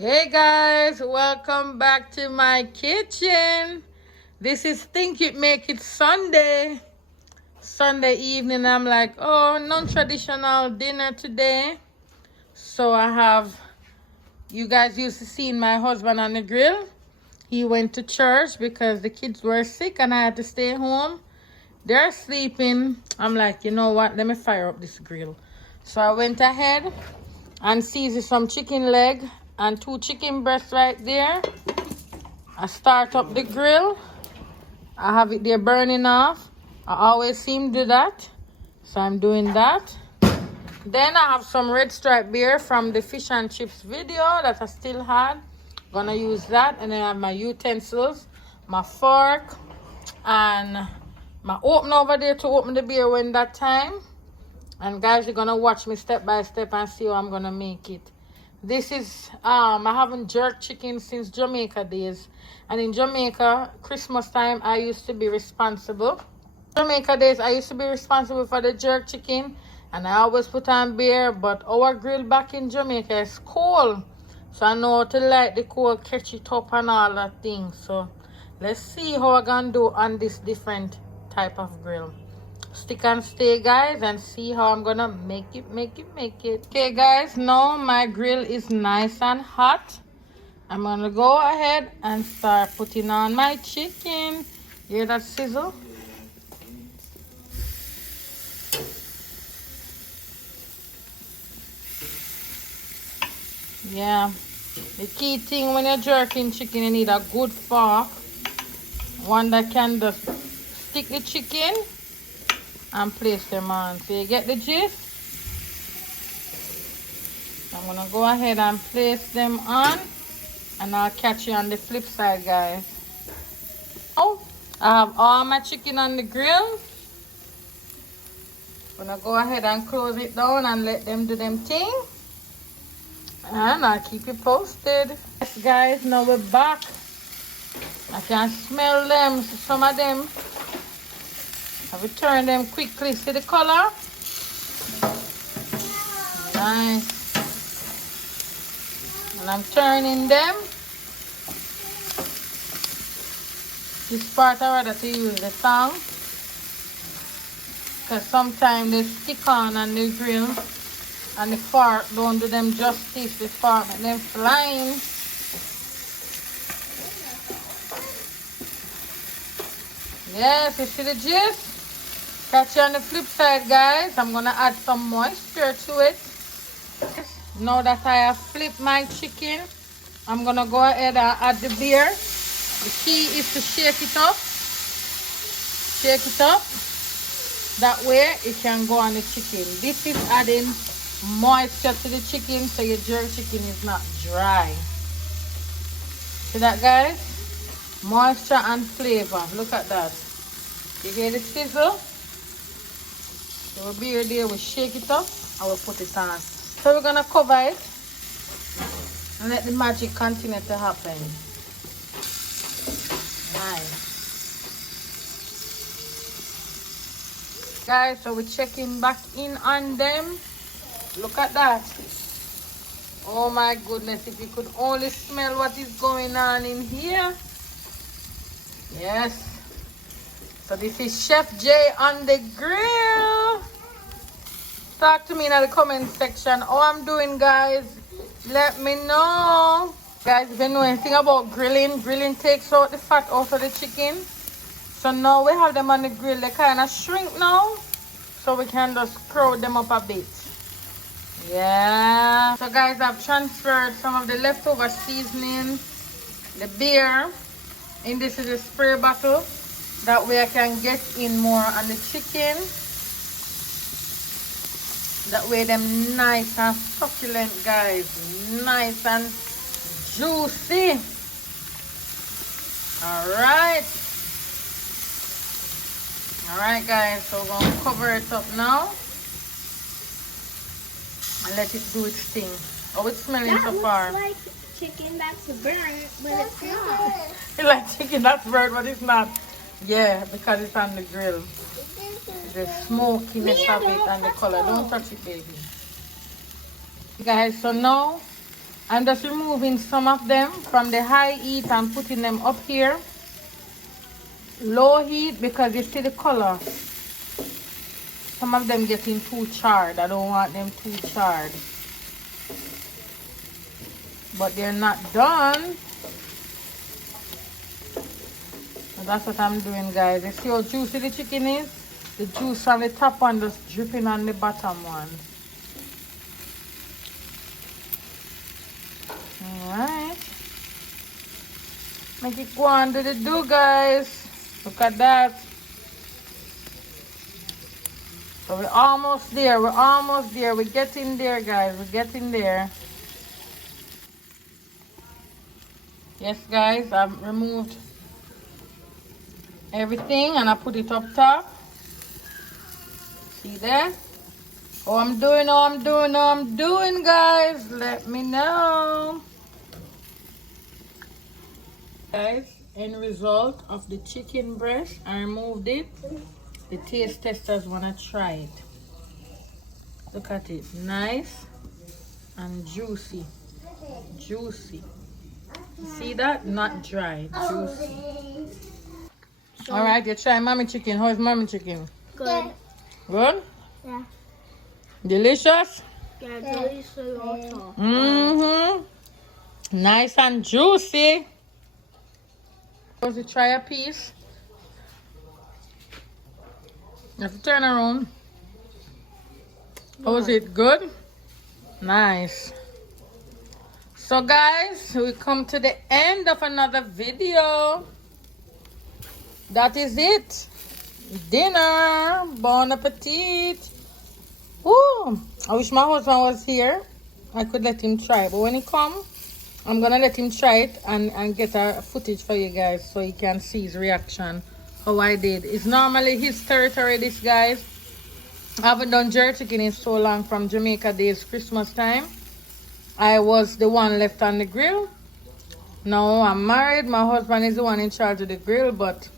Hey guys, welcome back to my kitchen. This is Think It Make It Sunday. Sunday evening, I'm like, oh, non-traditional dinner today. So I have, you guys used to seeing my husband on the grill. He went to church because the kids were sick and I had to stay home. They're sleeping. I'm like, you know what? Let me fire up this grill. So I went ahead and seasoned some chicken leg and 2 chicken breasts right there. I start up the grill. I have it there burning off. I always seem to do that. So I'm doing that. Then I have some red stripe beer from the fish and chips video that I still had. Gonna use that. And then I have my utensils, my fork, and my opener over there to open the beer when that time. And guys, you're gonna watch me step by step and see how I'm gonna make it. This is I haven't jerked chicken since Jamaica days. And in Jamaica, Christmas time, I used to be responsible. Jamaica days, I used to be responsible for the jerk chicken. And I always put on beer. But our grill back in Jamaica is cold. So I know how to light the coal, catch it up and all that thing. So let's see how I'm gonna do on this different type of grill. Stick and stay, guys, and see how I'm gonna make it. Okay guys, now my grill is nice and hot. I'm gonna go ahead and start putting on my chicken. Hear that sizzle? Yeah, the key thing when you're jerking chicken, you need a good fork, one that can just stick the chicken and place them on. So you get the gist? I'm gonna go ahead and place them on, and I'll catch you on the flip side, guys. Oh, I have all my chicken on the grill. Gonna go ahead and close it down and let them do them thing, and I'll keep you posted. Yes guys, now we're back. I can smell them. So some of them, I will turn them quickly. See the color? Nice. And I'm turning them. This part I rather to use the tongue, because sometimes they stick on the grill and the fork don't do them justice. The fork make them flying. Yes, you see the gist? Catch you on the flip side, guys. I'm gonna add some moisture to it. Now that I have flipped my chicken, I'm gonna go ahead and add the beer. The key is to shake it up. Shake it up. That way it can go on the chicken. This is adding moisture to the chicken so your jerk chicken is not dry. See that, guys? Moisture and flavor. Look at that. You hear the sizzle? So we'll be there, we'll shake it up and we'll put it on. So we're gonna cover it and let the magic continue to happen. Nice. Guys, so we're checking back in on them. Look at that. Oh my goodness, if you could only smell what is going on in here. Yes. So this is Chef Jay on the grill. Talk to me in the comment section how I'm doing, guys. Let me know. Guys, if you know anything about grilling takes out the fat out of the chicken. So now we have them on the grill. They kind of shrink now, so we can just crowd them up a bit. Yeah. So guys, I've transferred some of the leftover seasoning, the beer, and this is a spray bottle. That way I can get in more on the chicken. That way them nice and succulent, guys. Nice and juicy. Alright. Alright guys, so we're going to cover it up now. And let it do its thing. Oh, it's smelling so far. Like chicken that's burnt, but it's not. It's like chicken that's burnt, but it's not. Yeah, because it's on the grill. The smokiness of it and the color. Don't touch it, baby. Guys, so now I'm just removing some of them from the high heat and putting them up here. Low heat because you see the color. Some of them getting too charred. I don't want them too charred. But they're not done. So that's what I'm doing, guys. You see how juicy the chicken is? The juice on the top one just dripping on the bottom one. Alright. Make it go on to the do, guys. Look at that. So we're almost there. We're almost there. We're getting there, guys. We're getting there. Yes, guys. I've removed everything and I put it up top. See that? Oh, I'm doing, guys. Let me know. Guys, end result of the chicken breast. I removed it. The taste testers want to try it. Look at it. Nice and juicy. Juicy. See that? Not dry. Juicy. Alright, you try mommy chicken. How is mommy chicken? Good. Good? Yeah. Delicious? Yeah, delicious also. Mm-hmm. Nice and juicy. Supposed to try a piece. You have to turn around. How was it? Good? Nice. So guys, we come to the end of another video. That is it. Dinner. Bon appetit. Woo! I wish my husband was here. I could let him try it. But when he comes, I'm going to let him try it and get a footage for you guys so you can see his reaction. How I did. It's normally his territory, this, guys. I haven't done jerk chicken in so long from Jamaica days, Christmas time. I was the one left on the grill. Now I'm married. My husband is the one in charge of the grill. But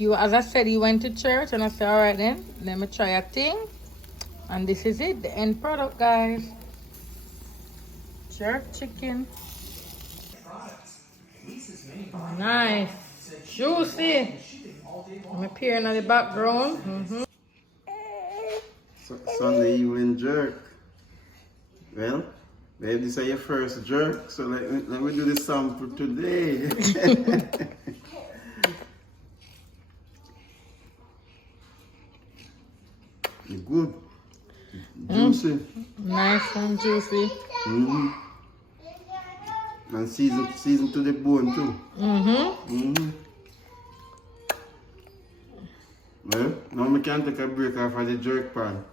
as I said, he went to church and I said, all right then, let me try a thing. And this is it, the end product, guys. Jerk chicken. Nice. Juicy. I'm appearing in the background. Sunday evening jerk. Well, babe, this is your first jerk, so let me do the sample today. Good. Juicy. Nice and juicy. And season to the bone too. Well, now I can't take a break off of the jerk pan.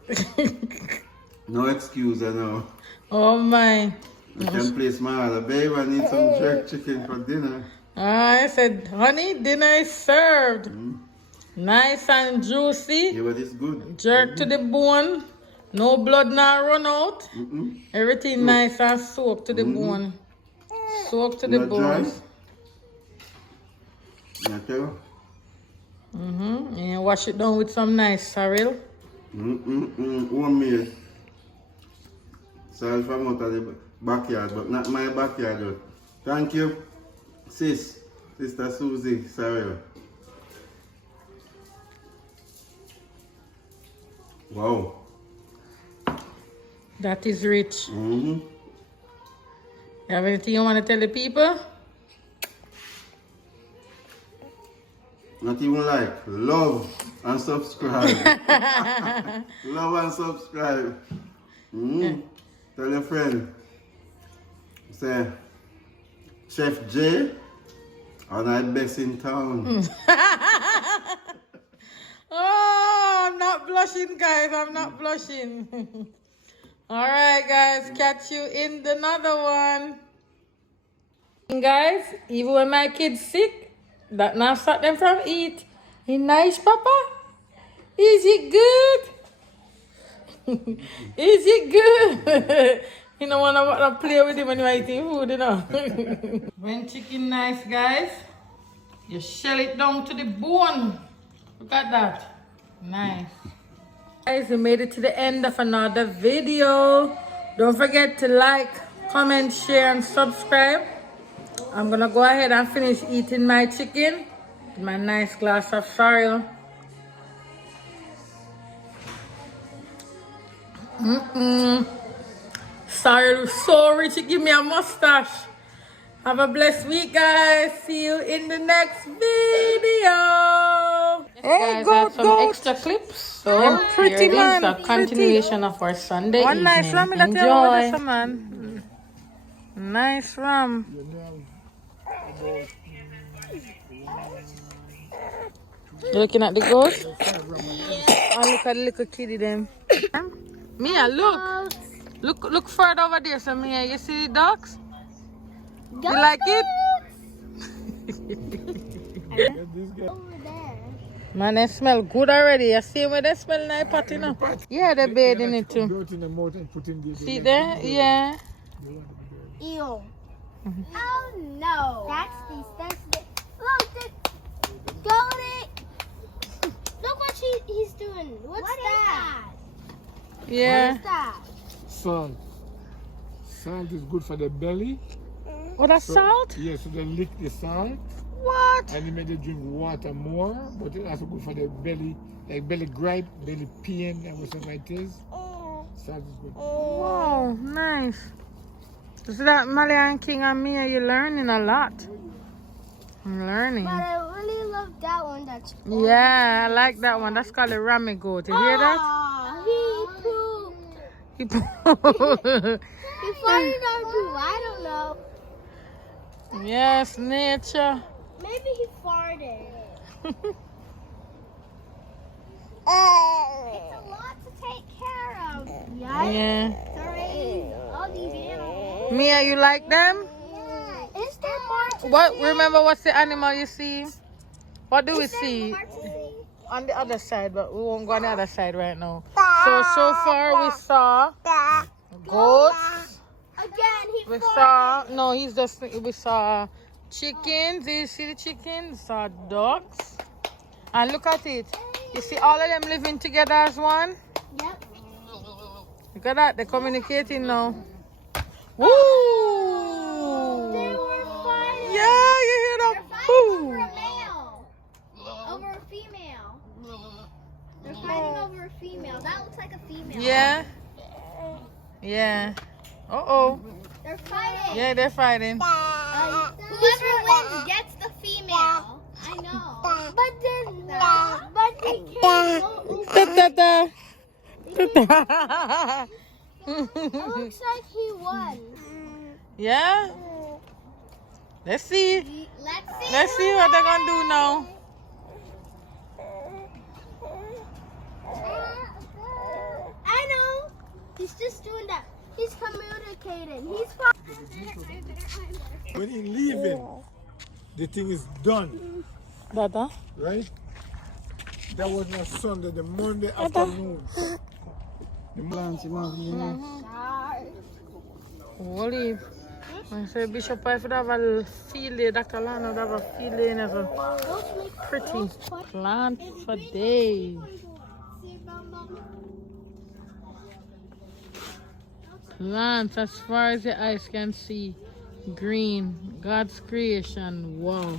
No excuse, I know. Oh my. I can place my order. Babe, I need some jerk chicken for dinner. I said, honey, dinner is served. Nice and juicy. Yeah, but it's good. Jerk to the bone. No blood now run out. Everything nice and soaked to the bone. Soaked to the Not bones. dry. Not tell. And wash it down with some nice sorrel. Homemade. Sorry from out of the backyard, but not my backyard. Though. Thank you, Sister Susie. Sorry. Wow. That is rich. You have anything you want to tell the people? Not even like love and subscribe. Love and subscribe. Tell your friend. Say Chef J and I best in town. Oh, I'm not blushing, guys. I'm not blushing. All right, guys. Catch you in another one. Guys, even when my kids sick, that not stop them from eat. He nice, Papa? Is it good? Is it good? You don't want to play with him when you're eating food, you know. When chicken nice, guys, you shell it down to the bone. Look at that. Nice. Guys, we made it to the end of another video. Don't forget to like, comment, share, and subscribe. I'm gonna go ahead and finish eating my chicken with my nice glass of sorrel. Sorrel is so rich, it give me a mustache. Have a blessed week, guys. See you in the next video. Hey, guys, some extra clips. So pretty here it is, a continuation of our Sunday evening. Nice ram. Enjoy. Nice ram. You looking at the goat? Yeah. Oh, look at the little kitty them. Mia, look further over there. So Mia, you see the ducks? You like it? Over there. Man, they smell good already. You see where they smell nice pot, you know? Yeah, they bathe in it too. See there? Yeah. Ew. Oh no. That's disgusting. Look, Goldie. Look what he's doing. What's that? Yeah. What's that? Salt. Salt is good for the belly. What, that's salt? Yes, so they lick the salt What? and they make you drink water more, but it's also good for the belly, like belly gripe, belly pain, and whatever it is. Salt is good. Wow, nice. So that Malayan King and Mia, you're learning a lot. I'm learning. But I really love that one. That's Yeah, I like that one. That's called a Rami goat. You hear that? Aw, he pooped. He He farted on poop. I don't know. Yes, nature. Maybe he farted. It's a lot to take care of. Yeah. Sorry, all these animals. Mia, you like them? Yeah. Is there more to What? see? Remember, what's the animal you see? What do we Is there see? more to see? On the other side, but we won't go on the other side right now. So far we saw goats. Again, he We farted. saw, no, we saw chickens. Do you see the chickens? We saw ducks. And look at it. You see all of them living together as one? Yep. Look at that. They're communicating now. Woo! They were fighting. Yeah, you hear They're that? fighting over Woo! a male. Over a female. They're fighting over a female. That looks like a female. Yeah. Yeah. Uh-oh. They're fighting. Yeah, they're fighting. Whoever wins gets the female. I know. But they can't go over. Ta-ta-ta. It looks like he won. Yeah? Let's see. Let's see What they're gonna do now. I know. He's just doing that. He's communicating. When he's leaving, the thing is done, Dada. right? That was not Sunday, the Monday afternoon. Holy. I say Bishop, if you have a field day, Dr. Lana would have a field day and it's a pretty plant for days. Plants as far as the eyes can see. Green. God's creation. Wow.